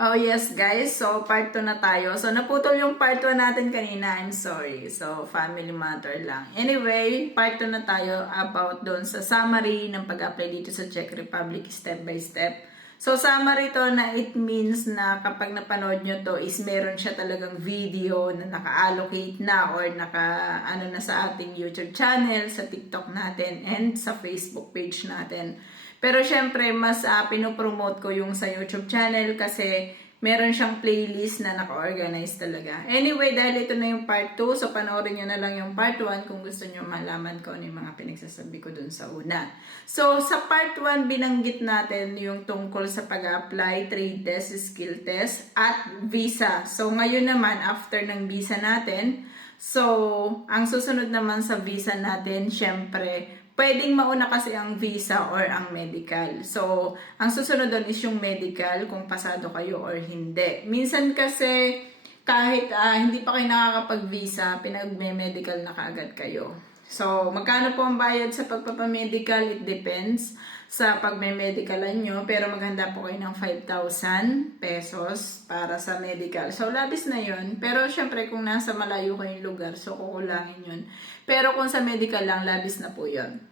Oh yes guys, so part 2 na tayo. So naputol yung part 1 natin kanina, I'm sorry. So family matter lang. Anyway, part 2 na tayo about doon sa summary ng pag-apply dito sa Czech Republic step by step. So summary to na it means na kapag napanood nyo to is meron siya talagang video na naka-allocate na or naka ano na sa ating YouTube channel, sa TikTok natin and sa Facebook page natin. Pero syempre, mas uh, pinopromote ko yung sa YouTube channel kasi meron siyang playlist na naka-organize talaga. Anyway, dahil ito na yung part 2, so panoorin nyo na lang yung part 1 kung gusto nyo malaman ko ano yung mga pinagsasabi ko dun sa una. So, sa part 1, binanggit natin yung tungkol sa pag-apply, trade test, skill test, at visa. So, ngayon naman, after ng visa natin, so, ang susunod naman sa visa natin, syempre, pwedeng mauna kasi ang visa or ang medical. So, ang susunod doon is yung medical kung pasado kayo or hindi. Minsan kasi kahit uh, hindi pa kayo nakakapag-visa, pinag-medical na kaagad kayo. So, magkano po ang bayad sa pagpapamedical? It depends sa pagme-medicalan nyo. Pero maghanda po kayo ng 5,000 pesos para sa medical. So, labis na yun. Pero, syempre, kung nasa malayo kayong lugar, so kukulangin yun. Pero kung sa medical lang, labis na po yun.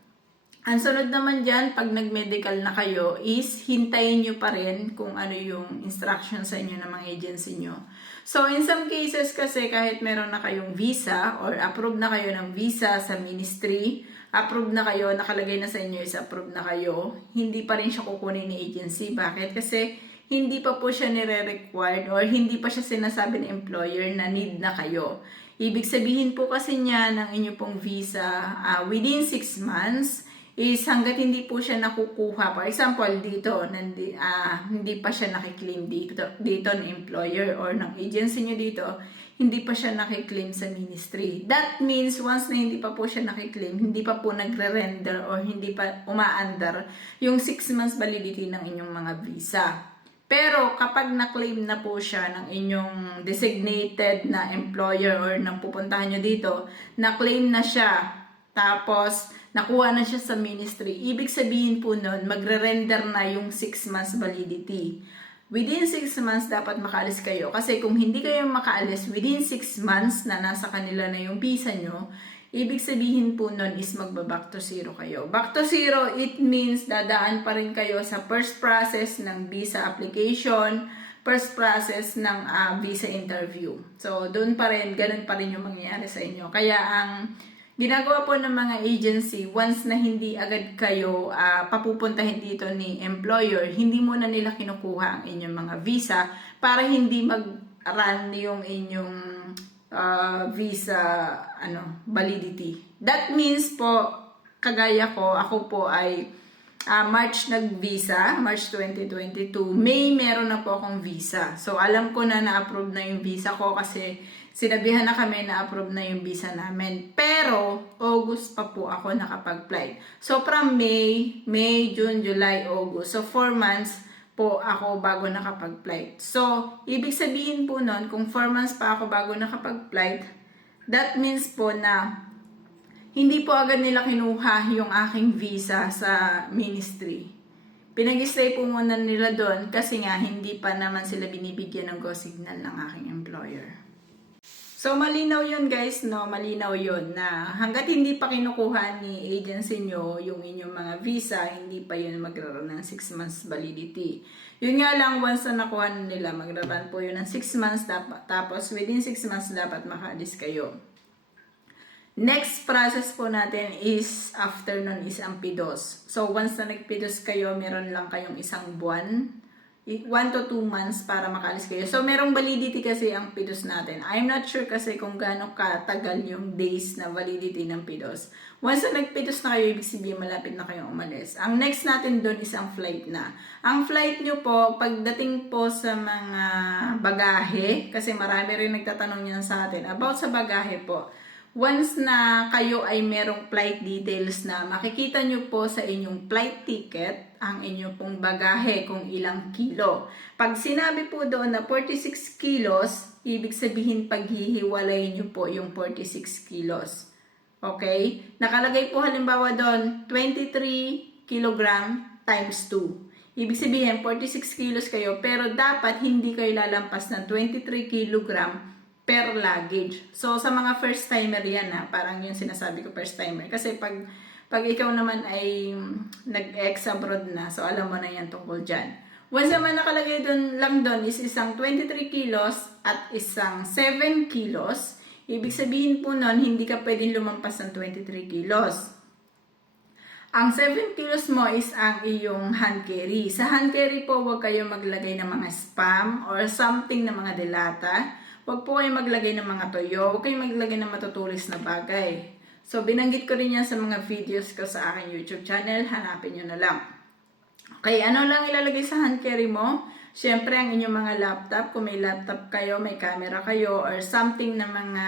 Ang sunod naman dyan, pag nag-medical na kayo, is hintayin nyo pa rin kung ano yung instruction sa inyo ng mga agency nyo. So, in some cases kasi kahit meron na kayong visa or approved na kayo ng visa sa ministry, approved na kayo, nakalagay na sa inyo is approved na kayo, hindi pa rin siya kukunin ni agency. Bakit? Kasi hindi pa po siya nire-required or hindi pa siya sinasabi ng employer na need na kayo. Ibig sabihin po kasi niya ng inyo pong visa uh, within 6 months, is hanggat hindi po siya nakukuha. For example, dito, nandi, uh, hindi pa siya nakiklaim dito, dito ng employer or ng agency niyo dito, hindi pa siya nakiklaim sa ministry. That means, once na hindi pa po siya nakiklaim, hindi pa po nagre-render or hindi pa umaandar yung 6 months validity ng inyong mga visa. Pero kapag na-claim na po siya ng inyong designated na employer or nang pupuntahan nyo dito, na-claim na siya, tapos nakuha na siya sa ministry. Ibig sabihin po nun, magre-render na yung 6 months validity. Within 6 months, dapat makaalis kayo. Kasi kung hindi kayo makaalis within 6 months na nasa kanila na yung visa nyo, ibig sabihin po nun is magba-back to zero kayo. Back to zero, it means dadaan pa rin kayo sa first process ng visa application, first process ng uh, visa interview. So, doon pa rin, ganun pa rin yung mangyayari sa inyo. Kaya ang ginagawa po ng mga agency, once na hindi agad kayo uh, papupuntahin dito ni employer, hindi muna nila kinukuha ang inyong mga visa para hindi mag-run yung inyong uh, visa ano validity. That means po, kagaya ko, ako po ay uh, March nag-visa, March 2022. May meron na po akong visa. So, alam ko na na-approve na yung visa ko kasi sinabihan na kami na approve na yung visa namin. Pero, August pa po ako nakapag-flight. So, from May, May, June, July, August. So, 4 months po ako bago nakapag-flight. So, ibig sabihin po nun, kung 4 months pa ako bago nakapag-flight, that means po na hindi po agad nila kinuha yung aking visa sa ministry. Pinag-stay po muna nila doon kasi nga hindi pa naman sila binibigyan ng go signal ng aking employer. So, malinaw yun guys, no? Malinaw yun na hanggat hindi pa kinukuha ni agency nyo yung inyong mga visa, hindi pa yun magraroon ng 6 months validity. Yun nga lang, once na nakuha nila, magraroon po yun ng 6 months, tapos within 6 months dapat makaalis kayo. Next process po natin is after nun is ang PIDOS. So, once na nag-PIDOS kayo, meron lang kayong isang buwan 1 to 2 months para makalis kayo. So, merong validity kasi ang PIDOS natin. I'm not sure kasi kung gaano katagal yung days na validity ng PIDOS. Once na nag-PIDOS na kayo, ibig sabihin malapit na kayong umalis. Ang next natin doon is ang flight na. Ang flight nyo po, pagdating po sa mga bagahe, kasi marami rin nagtatanong yan sa atin, about sa bagahe po, Once na kayo ay merong flight details na makikita nyo po sa inyong flight ticket ang inyong pong bagahe kung ilang kilo. Pag sinabi po doon na 46 kilos, ibig sabihin paghihiwalay nyo po yung 46 kilos. Okay? Nakalagay po halimbawa doon 23 kilogram times 2. Ibig sabihin, 46 kilos kayo, pero dapat hindi kayo lalampas ng 23 kilogram per luggage. So, sa mga first timer yan ha, parang yung sinasabi ko first timer. Kasi pag, pag ikaw naman ay mm, nag-ex abroad na, so alam mo na yan tungkol dyan. Once naman nakalagay doon lang doon is isang 23 kilos at isang 7 kilos. Ibig sabihin po nun, hindi ka pwedeng lumampas ng 23 kilos. Ang 7 kilos mo is ang iyong hand carry. Sa hand carry po, huwag kayo maglagay ng mga spam or something na mga delata. Huwag po kayo maglagay ng mga toyo. Huwag kayo maglagay ng matutulis na bagay. So, binanggit ko rin yan sa mga videos ko sa aking YouTube channel. Hanapin nyo na lang. Okay, ano lang ilalagay sa hand carry mo? Siyempre, ang inyong mga laptop, kung may laptop kayo, may camera kayo, or something na mga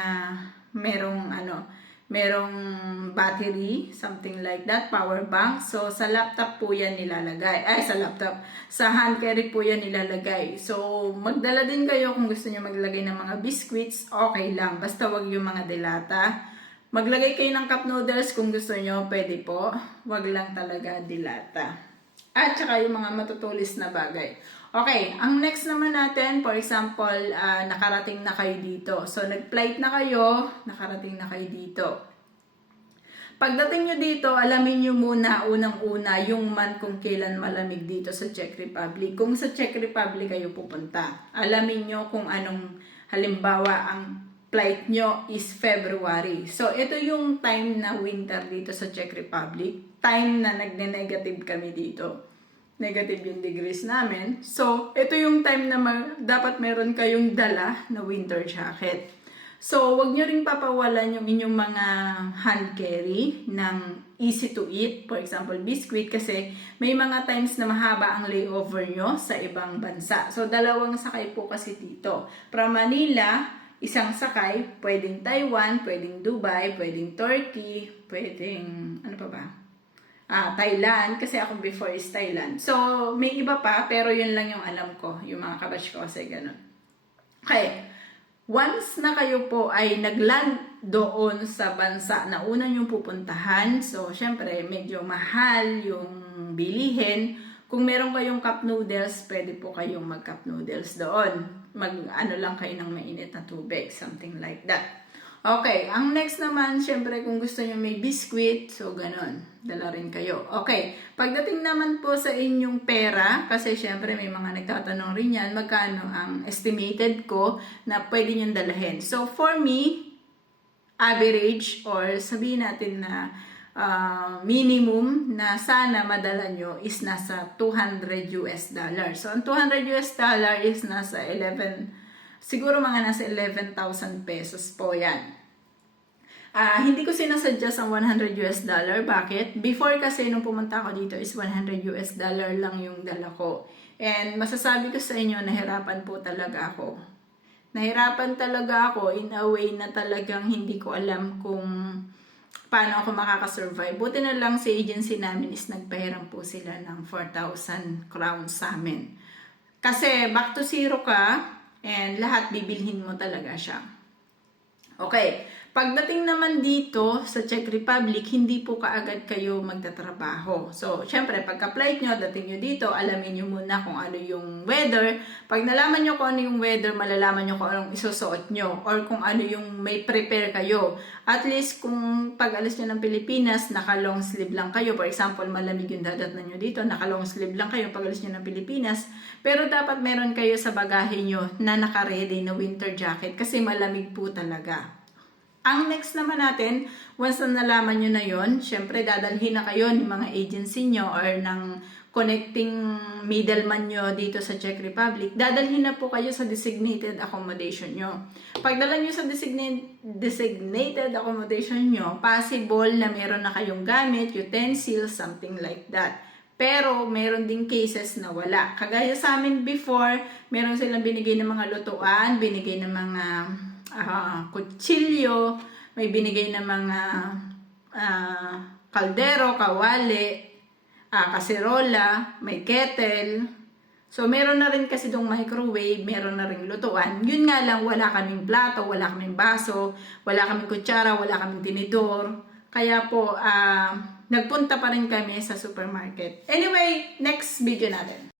merong ano, merong battery, something like that, power bank. So, sa laptop po yan nilalagay. Ay, sa laptop. Sa hand carry po yan nilalagay. So, magdala din kayo kung gusto nyo maglagay ng mga biscuits, okay lang. Basta wag yung mga delata. Maglagay kayo ng cup noodles kung gusto nyo, pwede po. Wag lang talaga dilata. At saka yung mga matutulis na bagay. Okay, ang next naman natin, for example, ah, nakarating na kayo dito. So, nag-flight na kayo, nakarating na kayo dito. Pagdating nyo dito, alamin nyo muna unang-una yung month kung kailan malamig dito sa Czech Republic. Kung sa Czech Republic kayo pupunta, alamin nyo kung anong halimbawa ang flight nyo is February. So, ito yung time na winter dito sa Czech Republic. Time na nagne-negative kami dito. Negative yung degrees namin. So, ito yung time na dapat meron kayong dala na winter jacket. So, wag nyo ring papawalan yung inyong mga hand carry ng easy to eat. For example, biscuit kasi may mga times na mahaba ang layover nyo sa ibang bansa. So, dalawang sakay po kasi dito. From Manila, isang sakay, pwedeng Taiwan, pwedeng Dubai, pwedeng Turkey, pwedeng, ano pa ba? Ah, Thailand, kasi ako before is Thailand. So, may iba pa, pero yun lang yung alam ko, yung mga kabatch ko kasi ganun. Okay, once na kayo po ay nagland doon sa bansa na una yung pupuntahan, so syempre medyo mahal yung bilihin. Kung meron kayong cup noodles, pwede po kayong mag cup noodles doon. Mag ano lang kayo ng mainit na tubig, something like that. Okay, ang next naman, syempre kung gusto nyo may biscuit, so ganun, dala rin kayo. Okay, pagdating naman po sa inyong pera, kasi syempre may mga nagtatanong rin yan, magkano ang estimated ko na pwede nyo dalahin. So for me, average or sabihin natin na ah, minimum na sana madala nyo is nasa 200 US dollar. So ang 200 US dollar is nasa 11 siguro mga nasa 11,000 pesos po yan. Ah, hindi ko sinasuggest ang 100 US dollar. Bakit? Before kasi nung pumunta ako dito is 100 US dollar lang yung dala ko. And masasabi ko sa inyo, nahirapan po talaga ako. Nahirapan talaga ako in a way na talagang hindi ko alam kung paano ako makakasurvive. Buti na lang sa agency namin is nagpahiram po sila ng 4,000 crowns sa amin. Kasi back to zero ka and lahat bibilhin mo talaga siya. Okay. Pagdating naman dito sa Czech Republic, hindi po kaagad kayo magtatrabaho. So, syempre, pagka-flight nyo, dating nyo dito, alamin nyo muna kung ano yung weather. Pag nalaman nyo kung ano yung weather, malalaman nyo kung anong isusuot nyo or kung ano yung may prepare kayo. At least, kung pag alis nyo ng Pilipinas, naka-long sleeve lang kayo. For example, malamig yung dadat nyo dito, naka-long sleeve lang kayo pag alis nyo ng Pilipinas. Pero dapat meron kayo sa bagahe nyo na naka-ready na winter jacket kasi malamig po talaga. Ang next naman natin, once na nalaman nyo na yon, syempre dadalhin na kayo ng mga agency nyo or ng connecting middleman nyo dito sa Czech Republic, dadalhin na po kayo sa designated accommodation nyo. Pagdala nyo sa designated, accommodation nyo, possible na meron na kayong gamit, utensils, something like that. Pero, meron din cases na wala. Kagaya sa amin before, meron silang binigay ng mga lutuan, binigay ng mga ah, kutsilyo, may binigay ng mga ah, kaldero, kawali, ah, kaserola, may kettle. So, meron na rin kasi dong microwave, meron na rin lutuan. Yun nga lang, wala kaming plato, wala kaming baso, wala kaming kutsara, wala kaming tinidor. Kaya po, ah, nagpunta pa rin kami sa supermarket. Anyway, next video natin.